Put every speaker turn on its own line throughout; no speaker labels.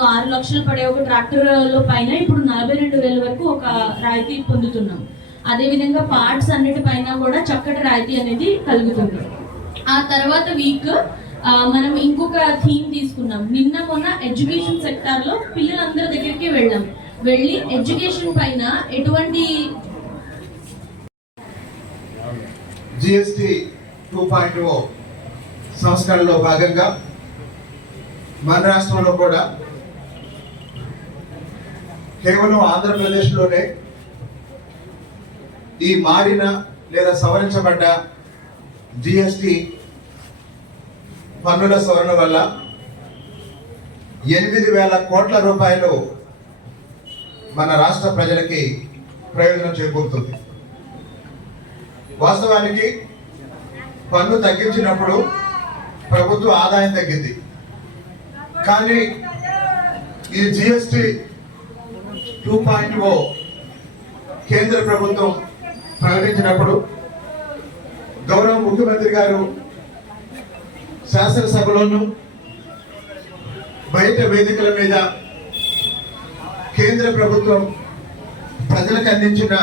ఇప్పుడు ఆరు లక్షలు పడే ఒక ట్రాక్టర్లో పైన ఇప్పుడు నలభై రెండు వేల వరకు ఒక రాయితీ పొందుతున్నాం. అదేవిధంగా పార్ట్స్ అన్నిటి పైన కూడా చక్కటి రాయితీ అనేది కలుగుతుంది. ఆ తర్వాత వీక్ మనం ఇంకొక థీమ్ తీసుకున్నాం. నిన్న మొన్న ఎడ్యుకేషన్ సెక్టార్లో పిల్లలందరి దగ్గరికి వెళ్ళాం. వెళ్ళి ఎడ్యుకేషన్ పైన ఎటువంటి
జిఎస్టి టూ పాయింట్ ఓ సంస్కరణలో భాగంగా మన రాష్ట్రంలో కూడా కేవలం ఆంధ్రప్రదేశ్లోనే ఈ మారిన లేదా సవరించబడ్డ జిఎస్టి పన్నుల సవరణ వల్ల ఎనిమిది వేల కోట్ల రూపాయలు మన రాష్ట్ర ప్రజలకి ప్రయోజనం చేకూరుతుంది. వాస్తవానికి పన్ను తగ్గించినప్పుడు ప్రభుత్వ ఆదాయం తగ్గింది. కానీ ఈ జిఎస్టి టూ పాయింట్ ఓ కేంద్ర ప్రభుత్వం ప్రకటించినప్పుడు గౌరవ ముఖ్యమంత్రి గారు శాసనసభలోను బయట వేదికల మీద కేంద్ర ప్రభుత్వం ప్రజలకు అందించిన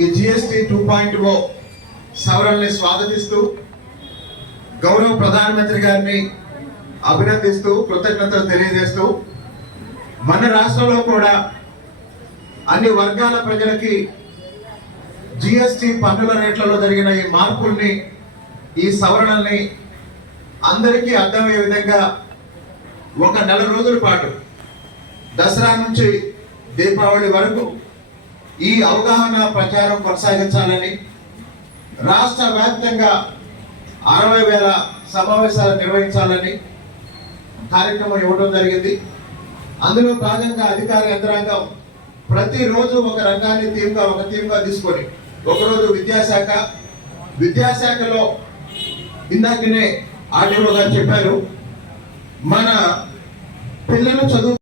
ఈ జిఎస్టి టూ పాయింట్ ఓ సవరణని స్వాగతిస్తూ గౌరవ ప్రధానమంత్రి గారిని అభినందిస్తూ కృతజ్ఞతలు తెలియజేస్తూ మన రాష్ట్రంలో కూడా అన్ని వర్గాల ప్రజలకి జిఎస్టి పన్నుల రేట్లలో జరిగిన ఈ మార్పుల్ని ఈ సవరణల్ని అందరికీ అర్థమయ్యే విధంగా ఒక నెల రోజుల పాటు దసరా నుంచి దీపావళి వరకు ఈ అవగాహన ప్రచారం కొనసాగించాలని రాష్ట్ర వ్యాప్తంగా అరవై వేల సమావేశాలు నిర్వహించాలని కార్యక్రమం ఇవ్వడం జరిగింది. అందులో భాగంగా అధికార యంత్రాంగం ప్రతిరోజు ఒక రంగాన్ని థీమ్గా ఒక థీమ్గా తీసుకొని ఒకరోజు విద్యాశాఖ విద్యాశాఖలో ఇందాకనే ఆర్డీఓ గారు చెప్పారు మన పిల్లలు చదువు